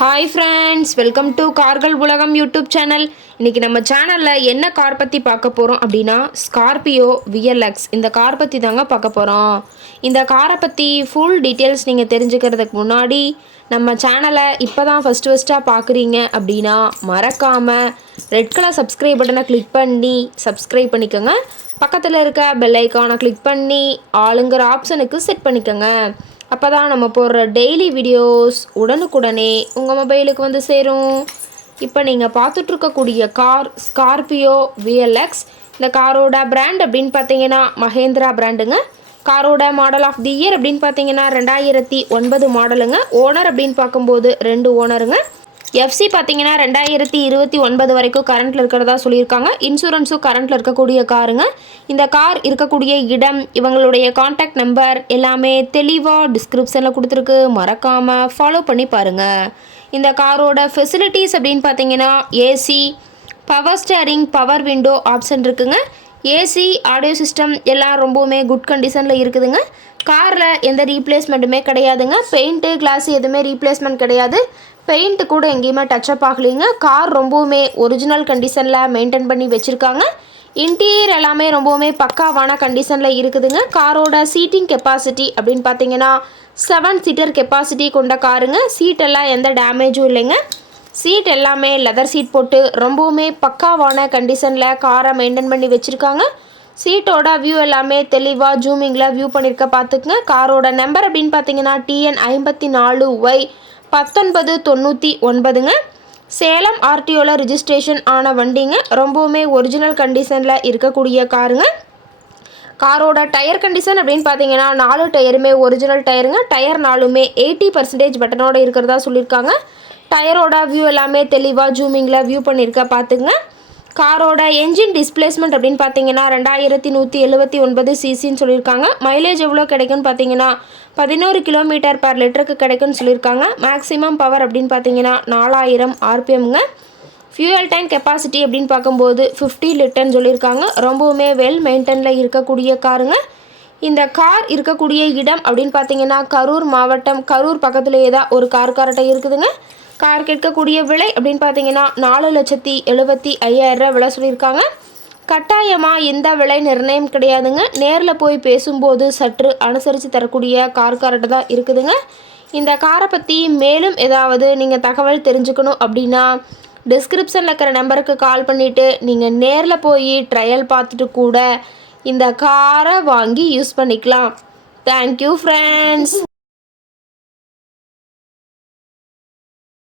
Hi friends, welcome to கார்கள் உலகம் YouTube channel. இன்றைக்கி நம்ம சேனலில் என்ன கார் பற்றி பார்க்க போகிறோம் அப்படின்னா, ஸ்கார்பியோ விஎல்எக்ஸ் இந்த கார் பற்றி தாங்க பார்க்க போகிறோம். இந்த காரை பற்றி ஃபுல் டீட்டெயில்ஸ் நீங்கள் தெரிஞ்சுக்கிறதுக்கு முன்னாடி நம்ம சேனலை இப்போ தான் ஃபஸ்ட்டாக பார்க்குறீங்க அப்படின்னா மறக்காமல் ரெட் கலர் சப்ஸ்கிரைப் பட்டனை கிளிக் பண்ணி சப்ஸ்கிரைப் பண்ணிக்கோங்க. பக்கத்தில் இருக்க பெல் ஐக்கானை கிளிக் பண்ணி ஆளுங்கிற ஆப்ஷனுக்கு செட் பண்ணிக்கோங்க. அப்போ தான் நம்ம போடுற டெய்லி வீடியோஸ் உடனுக்குடனே உங்கள் மொபைலுக்கு வந்து சேரும். இப்போ நீங்கள் பார்த்துட்ருக்கக்கூடிய கார் ஸ்கார்பியோ விஎல்எக்ஸ். இந்த காரோட பிராண்ட் அப்படின்னு பார்த்தீங்கன்னா மஹேந்திரா பிராண்டுங்க. காரோட மாடல் ஆஃப் தி இயர் அப்படின்னு பார்த்தீங்கன்னா 2009 மாடலுங்க. ஓனர் அப்படின்னு பார்க்கும்போது 2 ஓனருங்க. எஃப்சி பார்த்தீங்கன்னா 2029 வரைக்கும் கரண்ட்டில் இருக்கிறதா சொல்லியிருக்காங்க. இன்சூரன்ஸும் கரண்ட்டில் இருக்கக்கூடிய காருங்க. இந்த கார் இருக்கக்கூடிய இடம், இவங்களுடைய காண்டாக்ட் நம்பர் எல்லாமே தெளிவாக டிஸ்கிரிப்ஷனில் கொடுத்துருக்கு. மறக்காமல் ஃபாலோ பண்ணி பாருங்கள். இந்த காரோட ஃபெசிலிட்டிஸ் அப்படின்னு பார்த்தீங்கன்னா AC, power steering, power window option இருக்குங்க. ஏசி, ஆடியோ சிஸ்டம் எல்லாம் ரொம்பவுமே குட் கண்டிஷனில் இருக்குதுங்க. காரில் எந்த ரீப்ளேஸ்மெண்ட்டுமே கிடையாதுங்க. பெயிண்ட்டு, கிளாஸ் எதுவுமே ரீப்ளேஸ்மெண்ட் கிடையாது. பெயிண்ட்டு கூட எங்கேயுமே டச்சப் ஆகலைங்க. கார் ரொம்பவுமே ஒரிஜினல் கண்டிஷனில் மெயின்டைன் பண்ணி வச்சுருக்காங்க. இன்டீரியர் எல்லாமே ரொம்பவுமே பக்காவான கண்டிஷனில் இருக்குதுங்க. காரோட சீட்டிங் கெப்பாசிட்டி அப்படின்னு பார்த்தீங்கன்னா 7 சீட்டர் கெப்பாசிட்டி கொண்ட காருங்க. சீட்டெல்லாம் எந்த டேமேஜும் இல்லைங்க. சீட் எல்லாமே லெதர் சீட் போட்டு ரொம்பவுமே பக்காவான கண்டிஷனில் காரை மெயின்டைன் பண்ணி வச்சுருக்காங்க. சீட்டோட வியூ எல்லாமே தெளிவாக ஜூமிங்கில் வியூ பண்ணியிருக்க பார்த்துக்குங்க. காரோட நம்பர் அப்படின்னு பார்த்தீங்கன்னா TN 54Y 1999ங்க. சேலம் ஆர்டிஓவில் ரிஜிஸ்ட்ரேஷன் ஆன வண்டிங்க. ரொம்பவுமே ஒரிஜினல் கண்டிஷனில் இருக்கக்கூடிய காருங்க. காரோட டயர் கண்டிஷன் அப்படின்னு பார்த்தீங்கன்னா 4 டயருமே ஒரிஜினல் டயருங்க. டயர் 4மே 80% பட்டனோடு இருக்கிறதா சொல்லியிருக்காங்க. டயரோட வியூ எல்லாமே தெளிவாக ஜூமிங்கில் வியூ பண்ணியிருக்க பார்த்துங்க. காரோட என்ஜின் டிஸ்பிளேஸ்மெண்ட் அப்படின்னு பார்த்தீங்கன்னா 2179 சிசின்னு சொல்லியிருக்காங்க. மைலேஜ் எவ்வளோ கிடைக்குன்னு பார்த்தீங்கன்னா 11 கிலோமீட்டர் பர் லிட்டருக்கு கிடைக்குன்னு சொல்லியிருக்காங்க. மேக்ஸிமம் பவர் அப்படின்னு பார்த்தீங்கன்னா 4000 RPMங்க. ஃபியூயல் டேங்க் கெப்பாசிட்டி அப்படின்னு பார்க்கும்போது 50 லிட்டர்னு சொல்லியிருக்காங்க. ரொம்பவுமே வெல் மெயின்டெனில் இருக்கக்கூடிய காருங்க. இந்த கார் இருக்கக்கூடிய இடம் அப்படின்னு பார்த்தீங்கன்னா கரூர் மாவட்டம். கரூர் பக்கத்துலேயே தான் ஒரு கார்கிட்ட இருக்குதுங்க. கார் கேட்கக்கூடிய விலை அப்படின்னு பார்த்தீங்கன்னா 4,75,000 விலை சொல்லியிருக்காங்க. கட்டாயமாக எந்த விலை நிர்ணயம் கிடையாதுங்க. நேரில் போய் பேசும்போது சற்று அனுசரித்து தரக்கூடிய கார்கிட்ட தான் இருக்குதுங்க. இந்த காரை பற்றி மேலும் ஏதாவது நீங்கள் தகவல் தெரிஞ்சுக்கணும் அப்படின்னா டிஸ்கிரிப்ஷனில் இருக்கிற நம்பருக்கு கால் பண்ணிவிட்டு நீங்கள் நேரில் போய் ட்ரையல் பார்த்துட்டு கூட இந்த காரை வாங்கி யூஸ் பண்ணிக்கலாம். Thank you friends.